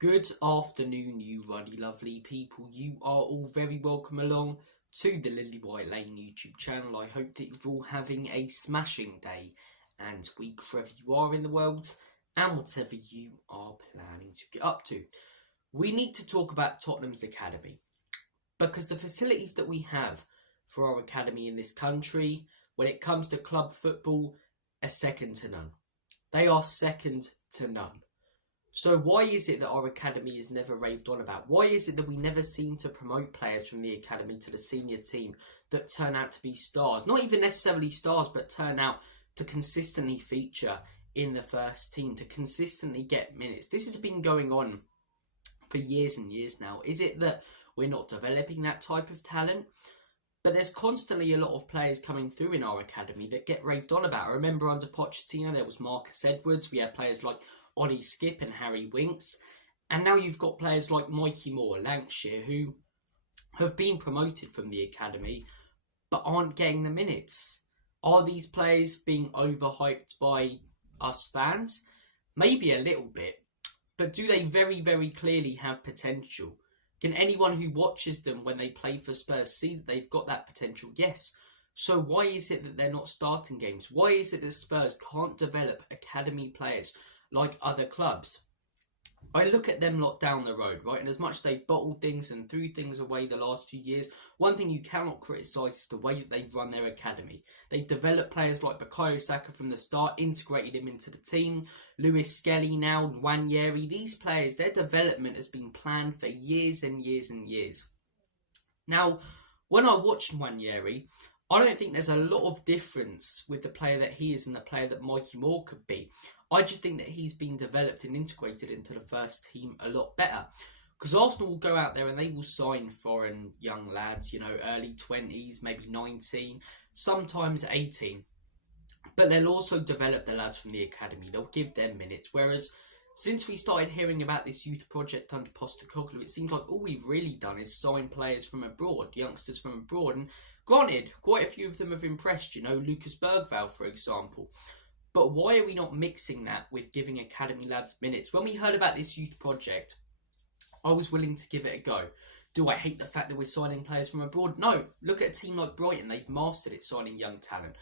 Good afternoon, you ruddy lovely people. You are all very welcome along to the Lilywhite Lane YouTube channel. I hope that you're all having a smashing day and week wherever you are in the world and whatever you are planning to get up to. We need to talk about Tottenham's academy because the facilities that we have for our academy in this country, when it comes to club football, are second to none. They are second to none. So why is it that our academy is never raved on about? Why is it that we never seem to promote players from the academy to the senior team that turn out to be stars? Not even necessarily stars, but turn out to consistently feature in the first team, to consistently get minutes. This has been going on for years and years now. Is it that we're not developing that type of talent? But there's constantly a lot of players coming through in our academy that get raved on about. I remember under Pochettino, there was Marcus Edwards. We had players like Ollie Skip and Harry Winks. And now you've got players like Mikey Moore, Lancashire, who have been promoted from the academy, but aren't getting the minutes. Are these players being overhyped by us fans? Maybe a little bit. But do they very, very clearly have potential? Can anyone who watches them when they play for Spurs see that they've got that potential? Yes. So why is it that they're not starting games? Why is it that Spurs can't develop academy players like other clubs? I look at them lot down the road, right? And as much as they've bottled things and threw things away the last few years, one thing you cannot criticise is the way that they run their academy. They've developed players like Bukayo Saka from the start, integrated him into the team. Lewis Skelly now, Nwaneri. These players, their development has been planned for years and years and years. Now, when I watch Nwaneri, I don't think there's a lot of difference with the player that he is and the player that Mikey Moore could be. I just think that he's been developed and integrated into the first team a lot better. Because Arsenal will go out there and they will sign foreign young lads, early 20s, maybe 19, sometimes 18. But they'll also develop the lads from the academy. They'll give them minutes. Whereas since we started hearing about this youth project under Postecoglou, it seems like all we've really done is sign players from abroad, youngsters from abroad. And granted, quite a few of them have impressed, Lucas Bergvall, for example. But why are we not mixing that with giving academy lads minutes? When we heard about this youth project, I was willing to give it a go. Do I hate the fact that we're signing players from abroad? No. Look at a team like Brighton. They've mastered it, signing young talent.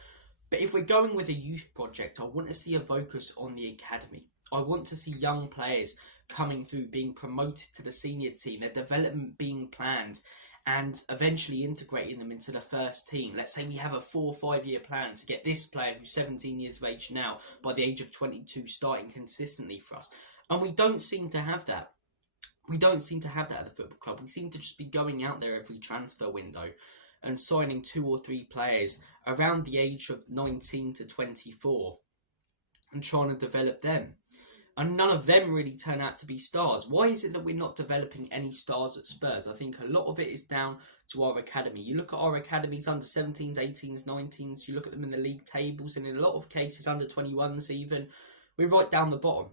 But if we're going with a youth project, I want to see a focus on the academy. I want to see young players coming through, being promoted to the senior team, their development being planned, and eventually integrating them into the first team. Let's say we have a 4 or 5 year plan to get this player who's 17 years of age now, by the age of 22, starting consistently for us. And we don't seem to have that. We don't seem to have that at the football club. We seem to just be going out there every transfer window and signing 2 or 3 players around the age of 19 to 24 and trying to develop them. And none of them really turn out to be stars. Why is it that we're not developing any stars at Spurs? I think a lot of it is down to our academy. You look at our academies under 17s, 18s, 19s. You look at them in the league tables, and in a lot of cases under 21s even. We're right down the bottom.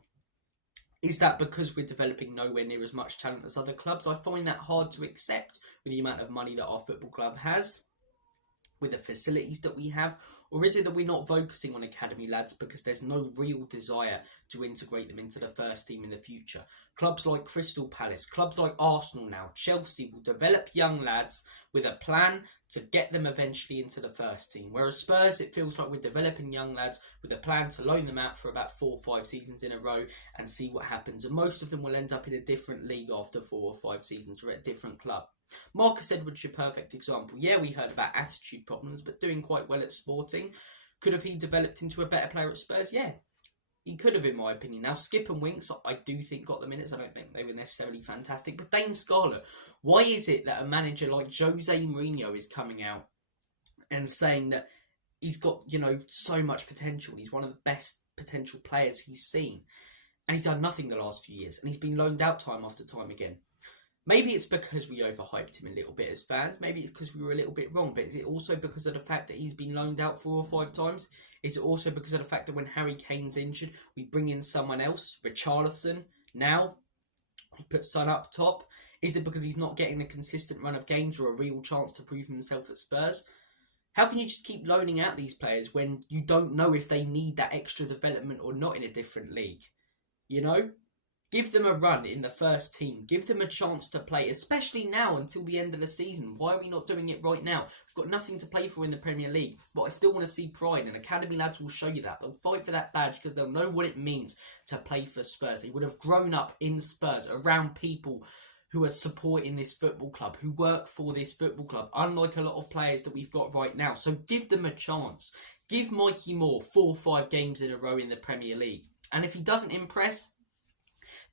Is that because we're developing nowhere near as much talent as other clubs? I find that hard to accept with the amount of money that our football club has, with the facilities that we have. Or is it that we're not focusing on academy lads because there's no real desire to integrate them into the first team in the future? Clubs like Crystal Palace, clubs like Arsenal now, Chelsea will develop young lads with a plan to get them eventually into the first team. Whereas Spurs, it feels like we're developing young lads with a plan to loan them out for about 4 or 5 seasons in a row and see what happens. And most of them will end up in a different league after 4 or 5 seasons or at a different club. Marcus Edwards, your perfect example. Yeah, we heard about attitude problems, but doing quite well at Sporting. Could have he developed into a better player at Spurs? Yeah, he could have, in my opinion. Now, Skip and Winks, I do think got the minutes. I don't think they were necessarily fantastic. But Dane Scarlett, why is it that a manager like Jose Mourinho is coming out and saying that he's got, so much potential? He's one of the best potential players he's seen. And he's done nothing the last few years. And he's been loaned out time after time again. Maybe it's because we overhyped him a little bit as fans. Maybe it's because we were a little bit wrong. But is it also because of the fact that he's been loaned out 4 or 5 times? Is it also because of the fact that when Harry Kane's injured, we bring in someone else, Richarlison, now? We put Son up top. Is it because he's not getting a consistent run of games or a real chance to prove himself at Spurs? How can you just keep loaning out these players when you don't know if they need that extra development or not in a different league? Give them a run in the first team. Give them a chance to play, especially now until the end of the season. Why are we not doing it right now? We've got nothing to play for in the Premier League, but I still want to see pride, and academy lads will show you that. They'll fight for that badge because they'll know what it means to play for Spurs. They would have grown up in Spurs around people who are supporting this football club, who work for this football club, unlike a lot of players that we've got right now. So give them a chance. Give Mikey Moore 4 or 5 games in a row in the Premier League. And if he doesn't impress,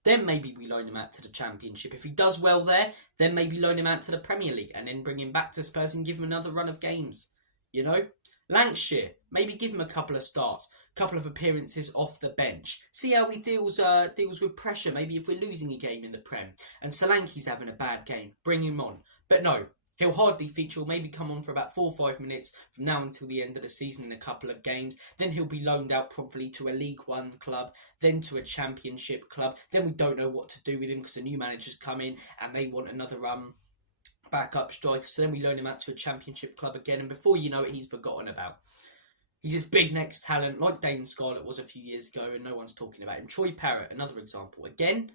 then maybe we loan him out to the Championship. If he does well there, then maybe loan him out to the Premier League and then bring him back to Spurs and give him another run of games. You know? Lancashire, maybe give him a couple of starts, a couple of appearances off the bench. See how he deals with pressure, maybe if we're losing a game in the Prem. And Solanke's having a bad game, bring him on. But no, he'll hardly feature, or maybe come on for about 4 or 5 minutes from now until the end of the season in a couple of games. Then he'll be loaned out probably to a League One club, then to a Championship club. Then we don't know what to do with him because the new manager's come in and they want another backup striker. So then we loan him out to a Championship club again, and before you know it, he's forgotten about. He's this big next talent, like Dane Scarlett was a few years ago, and no one's talking about him. Troy Parrott, another example. Again,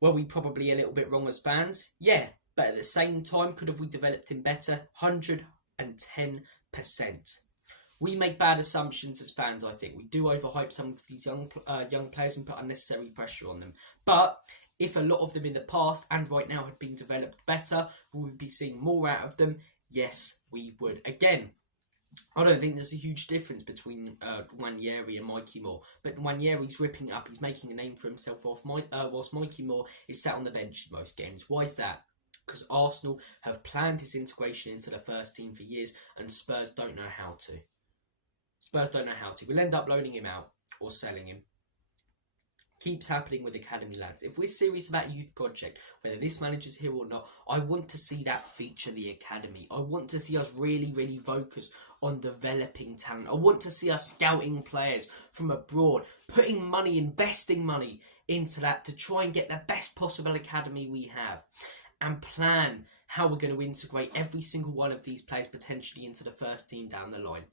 were we probably a little bit wrong as fans? Yeah. But at the same time, could have we developed him better? 110%. We make bad assumptions as fans, I think. We do overhype some of these young players and put unnecessary pressure on them. But if a lot of them in the past and right now had been developed better, would we be seeing more out of them? Yes, we would. Again, I don't think there's a huge difference between Nwaneri and Mikey Moore. But Nwaneri's ripping up. He's making a name for himself whilst Mikey Moore is sat on the bench in most games. Why is that? Because Arsenal have planned his integration into the first team for years and Spurs don't know how to. Spurs don't know how to. We'll end up loaning him out or selling him. Keeps happening with academy lads. If we're serious about a youth project, whether this manager's here or not, I want to see that feature the academy. I want to see us really, really focus on developing talent. I want to see us scouting players from abroad, putting money, investing money into that to try and get the best possible academy we have. And plan how we're going to integrate every single one of these players potentially into the first team down the line.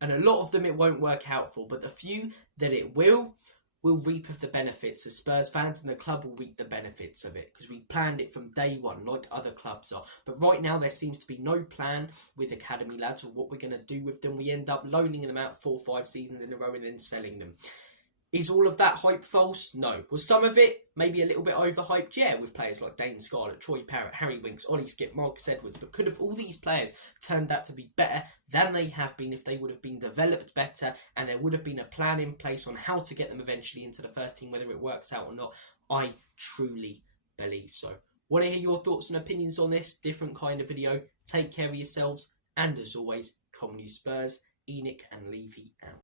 And a lot of them it won't work out for, but the few that it will reap of the benefits as Spurs fans, and the club will reap the benefits of it because we've planned it from day one like other clubs are. But right now there seems to be no plan with academy lads or what we're going to do with them. We end up loaning them out 4 or 5 seasons in a row and then selling them. Is all of that hype false? No. Was some of it maybe a little bit overhyped? Yeah, with players like Dane Scarlett, Troy Parrott, Harry Winks, Ollie Skip, Marcus Edwards. But could have all these players turned out to be better than they have been if they would have been developed better and there would have been a plan in place on how to get them eventually into the first team, whether it works out or not? I truly believe so. Want to hear your thoughts and opinions on this different kind of video? Take care of yourselves, and as always, Common Spurs, Enoch and Levy out.